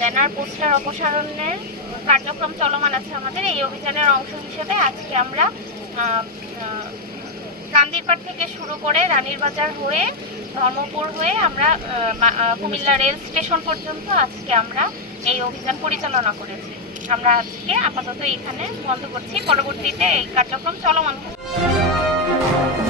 Banner poster অপসারণের কার্যক্রম চলমান আছে আমাদের। এই অভিযানের অংশ হিসেবে আজকে আমরা কান্দিরপাড় থেকে শুরু করে রানীর বাজার হয়ে ধর্মপুর হয়ে আমরা কুমিল্লা রেল স্টেশন পর্যন্ত আজকে আমরা এই অভিযান পরিচালনা করেছি। আমরা আজকে আপাতত এখানে বন্ধ করছি, পরবর্তীতে এই কার্যক্রম চলমান থাকবে।